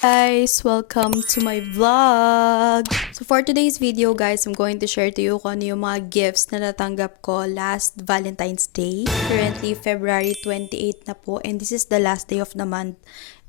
Guys, welcome to my vlog. So for today's video guys, I'm going to share to you kung ano yung mga gifts na natanggap ko last Valentine's Day. Currently February 28 na po and this is the last day of the month.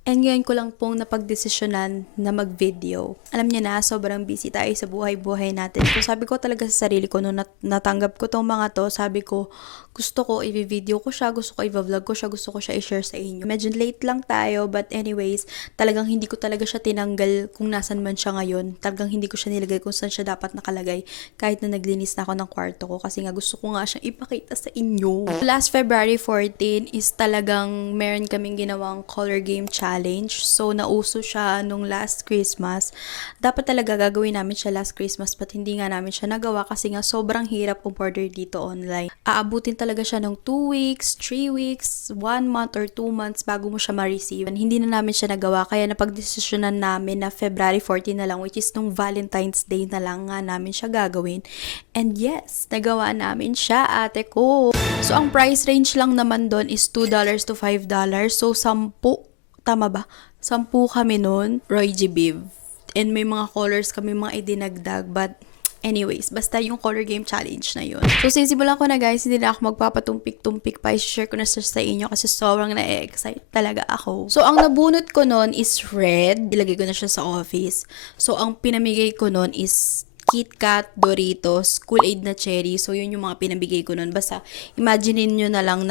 And ngayon ko lang pong napagdesisyonan na mag-video. Alam niyo na, sobrang busy tayo sa buhay-buhay natin. So sabi ko talaga sa sarili ko, nung natanggap ko tong mga to, sabi ko, gusto ko i-video ko siya, gusto ko i-vlog ko siya, gusto ko siya i-share sa inyo. Medyo late lang tayo, but anyways, talagang hindi ko talaga siya tinanggal kung nasan man siya ngayon. Talagang hindi ko siya nilagay kung saan siya dapat nakalagay, kahit na naglinis na ako ng kwarto ko, kasi nga gusto ko nga siyang ipakita sa inyo. Last February 14 is talagang meron kaming ginawang color game challenge. So, nauso siya nung last Christmas. Dapat talaga gagawin namin siya last Christmas, but hindi nga namin siya nagawa kasi nga sobrang hirap umorder dito online. Aabutin talaga siya ng 2 weeks, 3 weeks, 1 month or 2 months bago mo siya ma-receive. And hindi na namin siya nagawa, kaya napagdesisyonan namin na February 14 na lang, which is nung Valentine's Day na lang nga namin siya gagawin. And yes, nagawa namin siya, ate ko. So, ang price range lang naman doon is $2 to $5. So, 10, tama ba? 10 kami nun, Roy G. Biv. And may mga colors kami mga idinagdag. But anyways, basta yung color game challenge na yun. So sisimulan ko na guys, hindi na ako magpapatumpik-tumpik pa. I-share ko na sa inyo kasi sobrang na-excite talaga ako. So ang nabunot ko nun is red. Ilagay ko na siya sa office. So ang pinamigay ko nun is KitKat, Doritos, Kool-Aid na cherry. So yun yung mga pinamigay ko nun. Basta imaginein nyo na lang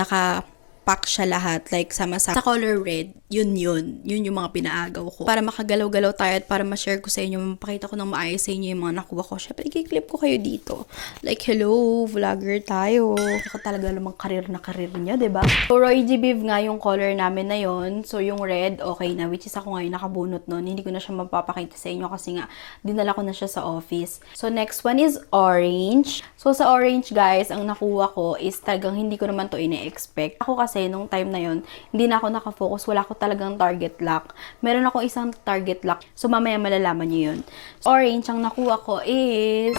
pack siya lahat, like sama-sama. Sa color red, yun yung mga pinaagaw ko. Para makagalaw-galaw tayo at para ma-share ko sa inyo, mapakita ko ng maayos sa inyo yung mga nakuha ko. Syempre, i-clip ko kayo dito. Like, hello, vlogger tayo. Ako talaga namang karir na karir niya, diba? So, Roy G. Biv nga yung color namin na yon. So, yung red, okay na. Which is ako ngayon nakabunot nun. Hindi ko na siya mapapakita sa inyo kasi nga, dinala ko na siya sa office. So, next one is orange. So, sa orange, guys, ang nakuha ko is talagang hindi ko naman to ine-expect. Ako kasi, nung time na yon, hindi na ako nakafocus. Wala ko talagang target lock. Meron akong isang target lock. So, mamaya malalaman nyo yun. So, orange, ang nakuha ko is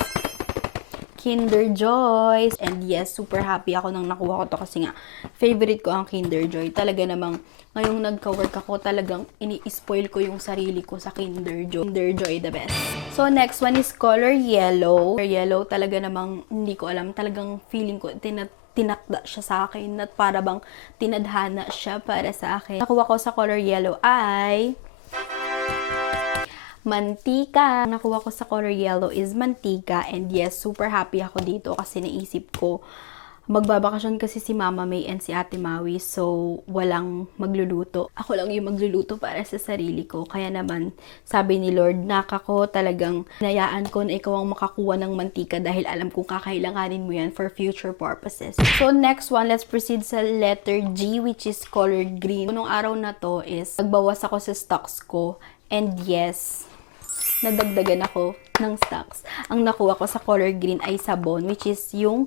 Kinder Joy. And yes, super happy ako nang nakuha ko to kasi nga, favorite ko ang Kinder Joy. Talaga namang, ngayong nagka-work ako, talagang ini-spoil ko yung sarili ko sa Kinder Joy. Kinder Joy, the best. So, next one is color yellow. Color yellow, talaga namang, hindi ko alam, talagang feeling ko, tinakda siya sa akin at para bang tinadhana siya para sa akin. Nakuha ko sa color yellow ay mantika. Nakuha ko sa color yellow is mantika. And yes, super happy ako dito kasi naisip ko, magbabakasyon kasi si Mama May and si Ate Maui, so walang magluluto. Ako lang yung magluluto para sa sarili ko. Kaya naman, sabi ni Lord, nakako talagang hinayaan ko na ikaw ang makakuha ng mantika dahil alam kong kakailanganin mo yan for future purposes. So next one, let's proceed sa letter G, which is color green. Nung araw na to is, nagbawas ako sa stocks ko. And yes, nadagdagan ako ng stocks. Ang nakuha ko sa color green ay sabon, which is yung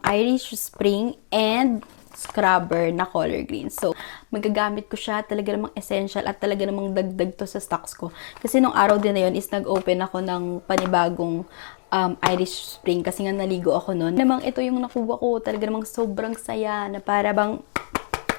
Irish Spring and scrubber na color green. So, magagamit ko siya. Talaga namang essential at talaga namang dagdag to sa stocks ko. Kasi nung araw din na yun is nag-open ako ng panibagong Irish Spring kasi nga naligo ako nun. Namang ito yung nakuha ko. Talaga namang sobrang saya na para bang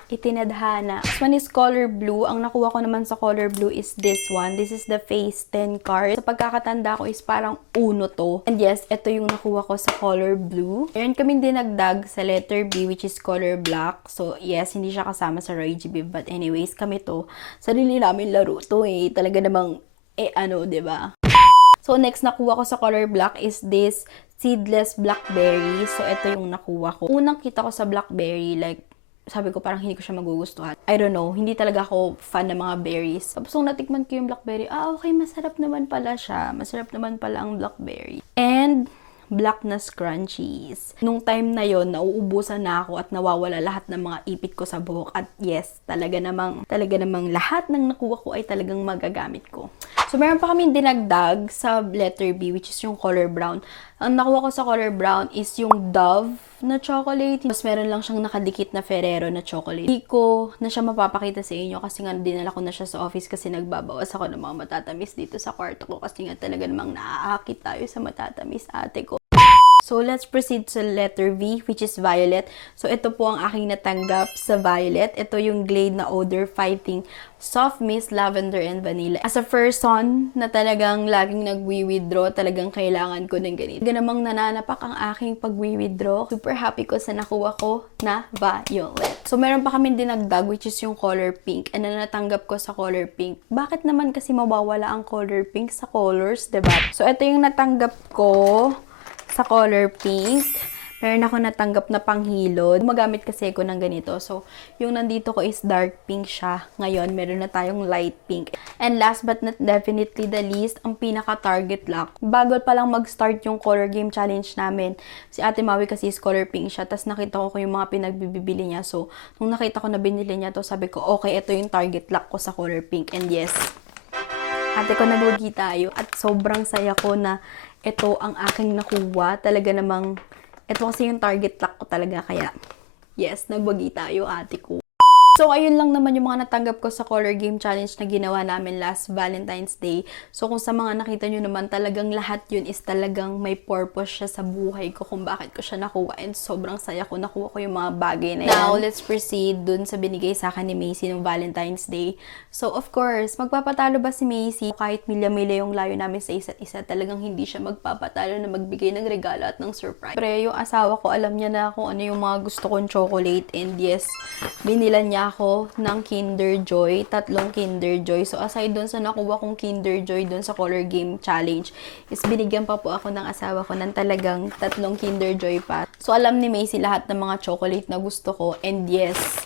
itinadhana. This one is color blue. Ang nakuha ko naman sa color blue is this one. This is the Phase 10 card. Sa pagkakatanda ko is parang uno to. And yes, ito yung nakuha ko sa color blue. Meron kaming dinagdag sa letter B, which is color black. So yes, hindi siya kasama sa Roy G. Biv. But anyways, kami to. Sarili namin laro to eh. Talaga namang, diba? So next nakuha ko sa color black is this seedless blackberry. So ito yung nakuha ko. Unang kita ko sa blackberry, like, sabi ko parang hindi ko siya magugustuhan. I don't know, hindi talaga ako fan ng mga berries. Tapos nung natikman ko yung blackberry, okay, masarap naman pala siya. Masarap naman pala ang blackberry. And black na scrunchies. Nung time na yon, nauubusan na ako at nawawala lahat ng mga ipit ko sa buhok. At yes, talaga namang lahat ng nakuha ko ay talagang magagamit ko. So, meron pa kaming dinagdag sa letter B, which is yung color brown. Ang nakuha ko sa color brown is yung Dove na chocolate. Tapos, meron lang siyang nakadikit na Ferrero na chocolate. Hindi ko na siya mapapakita sa inyo kasi nga dinala ko na siya sa office kasi nagbabawas ako ng mga matatamis dito sa kwarto ko kasi nga talaga namang naaakit tayo sa matatamis, ate ko. So, let's proceed to letter V, which is violet. So, ito po ang aking natanggap sa violet. Ito yung Glade na odor fighting soft mist, lavender, and vanilla. As a person na talagang laging nagwi-withdraw, talagang kailangan ko ng ganito. Ganamang nananapak ang aking pagwi-withdraw. Super happy ko sa nakuha ko na violet. So, meron pa kami dinagdag, which is yung color pink. And natanggap ko sa color pink. Bakit naman kasi mawawala ang color pink sa colors, diba? So, ito yung natanggap ko sa color pink. Meron ako natanggap na panghilod. Gumagamit kasi ako ng ganito. So, yung nandito ko is dark pink siya. Ngayon, meron na tayong light pink. And last but not definitely the least, ang pinaka-target lock. Bago pa lang mag-start yung color game challenge namin, si Ate Maui kasi is color pink siya. Tapos nakita ko yung mga pinagbibili niya. So, nung nakita ko na binili niya to, sabi ko, okay, ito yung target lock ko sa color pink. And yes, ate ko nagwagi tayo. At sobrang saya ko na ito ang aking nakuha. Talaga namang, ito kasi yung target lock ko talaga. Kaya, yes, nagwagi tayo, ate ko. So, ayun lang naman yung mga natanggap ko sa color game challenge na ginawa namin last Valentine's Day. So, kung sa mga nakita nyo naman, talagang lahat yun is talagang may purpose siya sa buhay ko kung bakit ko siya nakuha. And sobrang saya ko, nakuha ko yung mga bagay na yan. Now, let's proceed dun sa binigay sa akin ni Macy ng Valentine's Day. So, of course, magpapatalo ba si Macy? Kahit milya-milya yung layo namin sa isa't isa, talagang hindi siya magpapatalo na magbigay ng regalo at ng surprise. Pero yung asawa ko, alam niya na kung ano yung mga gusto kong chocolate. And yes, binilan niya ako ng Kinder Joy, 3 Kinder Joy. So, aside dun sa nakuha kong Kinder Joy dun sa color game challenge, is binigyan pa po ako ng asawa ko ng talagang 3 Kinder Joy pa. So, alam ni Macy lahat ng mga chocolate na gusto ko. And yes,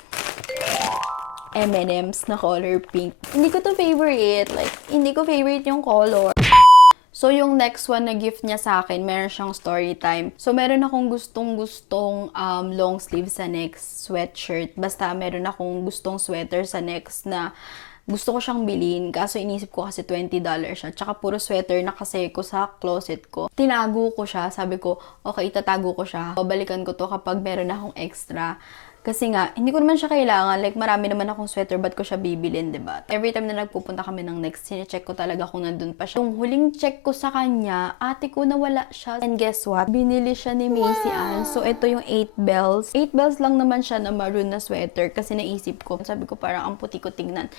M&M's na color pink. Hindi ko to favorite. Like, hindi ko favorite yung color. So, yung next one na gift niya sa akin, meron siyang story time. So, meron akong gustong long sleeve sa next sweatshirt. Basta, meron akong gustong sweater sa next na gusto ko siyang bilhin. Kaso, inisip ko kasi $20 siya. Tsaka, puro sweater na kasi ko sa closet ko. Tinago ko siya. Sabi ko, okay, itatago ko siya. Babalikan ko to kapag meron akong extra. Kasi nga, hindi ko naman siya kailangan. Like, marami naman akong sweater, ba't ko siya bibilin, diba? Every time na nagpupunta kami ng next, sinecheck ko talaga kung nandun pa siya. Yung huling check ko sa kanya, ate ko nawala siya. And guess what? Binili siya ni Macy Ann. So, ito yung 8 bells. 8 bells lang naman siya na maroon na sweater. Kasi naisip ko, sabi ko parang ang puti ko tignan.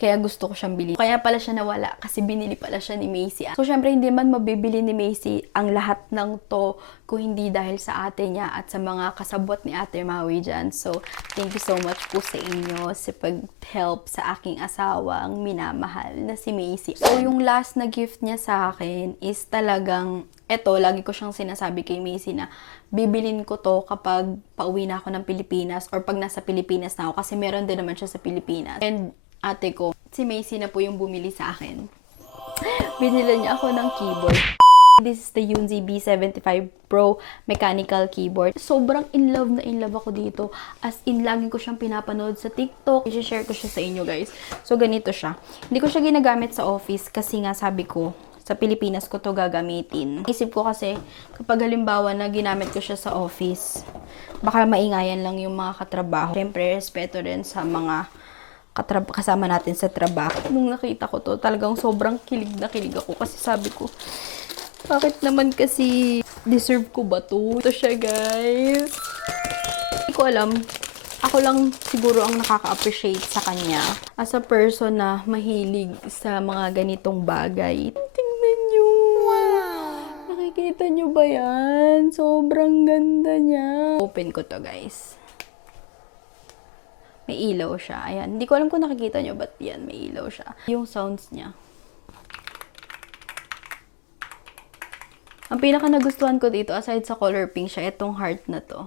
Kaya gusto ko siyang bilhin. Kaya pala siya nawala kasi binili pala siya ni Macy. So, syempre, hindi man mabibili ni Macy ang lahat ng to kung hindi dahil sa ate niya at sa mga kasabot ni Ate Maui dyan. So, thank you so much po sa inyo sa pag-help sa aking asawang minamahal na si Macy. So, yung last na gift niya sa akin is talagang, eto, lagi ko siyang sinasabi kay Macy na bibilin ko to kapag pauwi na ako ng Pilipinas or pag nasa Pilipinas na ako kasi meron din naman siya sa Pilipinas. And ate ko, si Macy na po yung bumili sa akin. Binila niya ako ng keyboard. This is the Yunzi B75 Pro mechanical keyboard. Sobrang in love na in love ako dito. As in, lagi ko siyang pinapanood sa TikTok. I-share ko siya sa inyo, guys. So, ganito siya. Hindi ko siya ginagamit sa office kasi nga sabi ko, sa Pilipinas ko to gagamitin. Isip ko kasi, kapag halimbawa na ginamit ko siya sa office, baka maingayan lang yung mga katrabaho. Siyempre, respeto rin sa mga kasama natin sa trabaho. Nung nakita ko to, talagang sobrang kilig na kilig ako kasi sabi ko, bakit naman kasi deserve ko ba to? Ito siya, guys. Hindi ko alam. Ako lang siguro ang nakaka-appreciate sa kanya. As a person na mahilig sa mga ganitong bagay. Tingnan nyo. Wow! Nakikita nyo ba yan? Sobrang ganda niya. Open ko to, guys. May ilaw siya. Ayan. Hindi ko alam kung nakikita nyo, but yan, may ilaw siya. Yung sounds niya. Ang pinaka nagustuhan ko dito, aside sa color pink siya, itong heart na to.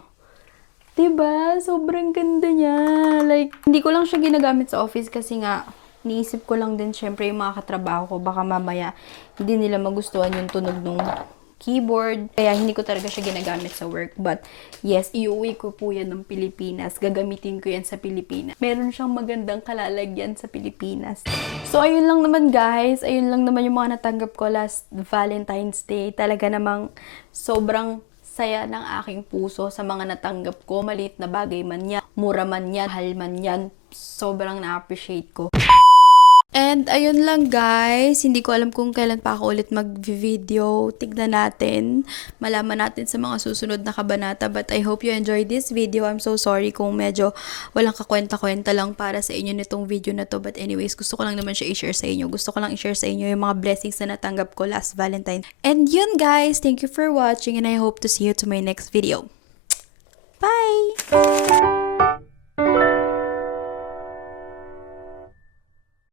Diba? Sobrang ganda niya. Like, hindi ko lang siya ginagamit sa office kasi nga, niisip ko lang din syempre yung mga katrabaho ko. Baka mamaya, hindi nila magustuhan yung tunog ng keyboard. Kaya hindi ko talaga siya ginagamit sa work. But yes, iuwi ko po yan ng Pilipinas. Gagamitin ko yan sa Pilipinas. Meron siyang magandang kalalagyan sa Pilipinas. So, ayun lang naman, guys. Ayun lang naman yung mga natanggap ko last Valentine's Day. Talaga namang sobrang saya ng aking puso sa mga natanggap ko. Maliit na bagay man yan, mura man yan, mahal man yan. Sobrang na-appreciate ko. And ayun lang guys, hindi ko alam kung kailan pa ako ulit mag-video. Tignan natin, malaman natin sa mga susunod na kabanata. But I hope you enjoyed this video. I'm so sorry kung medyo walang kakwenta-kwenta lang para sa inyo nitong video na to. But anyways, gusto ko lang naman siya i-share sa inyo. Gusto ko lang i-share sa inyo yung mga blessings na natanggap ko last Valentine. And yun guys, thank you for watching and I hope to see you to my next video. Bye!